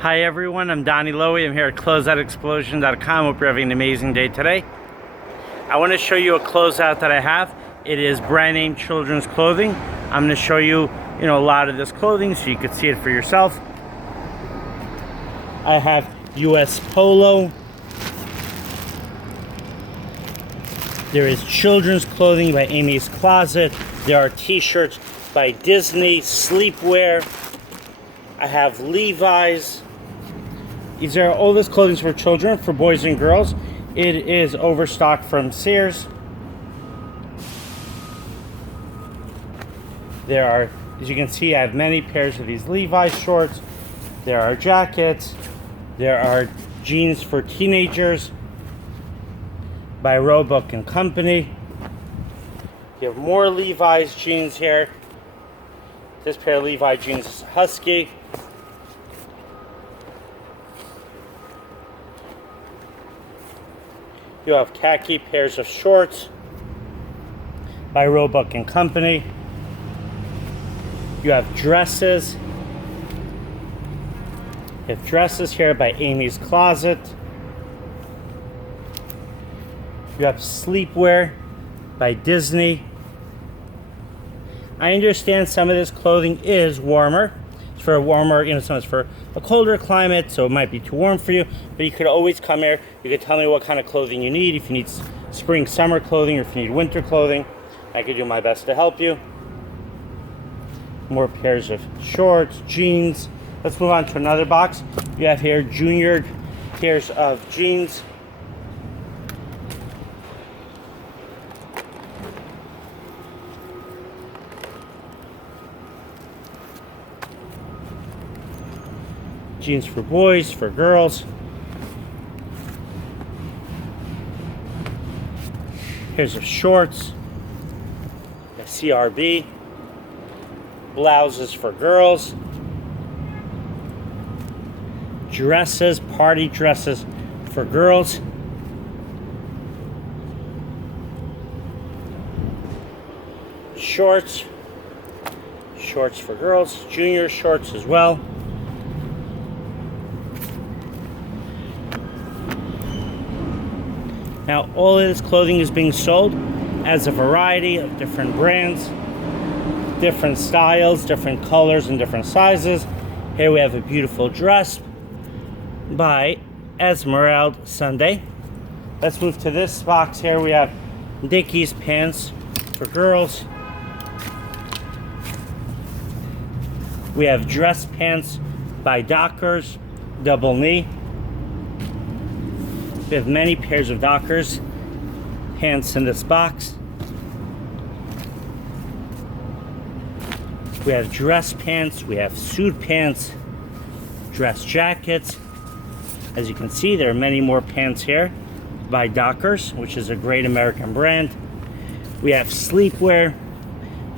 Hi everyone, I'm Donnie Lowy. I'm here at CloseoutExplosion.com. Hope you're having an amazing day today. I want to show you a closeout that I have. It is brand name children's clothing. I'm going to show you, a lot of this clothing so you can see it for yourself. I have US Polo. There is children's clothing by Amy's Closet. There are t-shirts by Disney, sleepwear. I have Levi's. These are all this clothing for children, for boys and girls. It is overstocked from Sears. There are, as you can see, I have many pairs of these Levi's shorts. There are jackets. There are jeans for teenagers by Roebuck and Company. You have more Levi's jeans here. This pair of Levi jeans is Husky. You have khaki pairs of shorts by Roebuck and Company. You have dresses. You have dresses here by Amy's Closet. You have sleepwear by Disney. I understand some of this clothing is warmer. It's for a warmer, some is for a colder climate, so it might be too warm for you. But you could always come here. You could tell me what kind of clothing you need. If you need spring, summer clothing, or if you need winter clothing, I could do my best to help you. More pairs of shorts, jeans. Let's move on to another box. You have here junior pairs of jeans. Jeans for boys, for girls. Pairs of shorts. A CRB. Blouses for girls. Dresses, party dresses for girls. Shorts. Shorts for girls. Junior shorts as well. Now, all of this clothing is being sold as a variety of different brands, different styles, different colors, and different sizes. Here we have a beautiful dress by Esmeralda Sunday. Let's move to this box here. We have Dickies pants for girls. We have dress pants by Dockers, double knee. We have many pairs of Dockers pants in this box. We have dress pants, we have suit pants, dress jackets. As you can see, there are many more pants here by Dockers, which is a great American brand. We have sleepwear.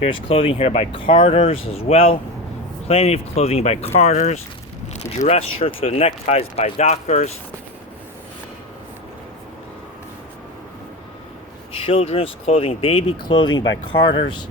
There's clothing here by Carter's as well. Plenty of clothing by Carter's. Dress shirts with neckties by Dockers. Children's clothing, baby clothing by Carter's.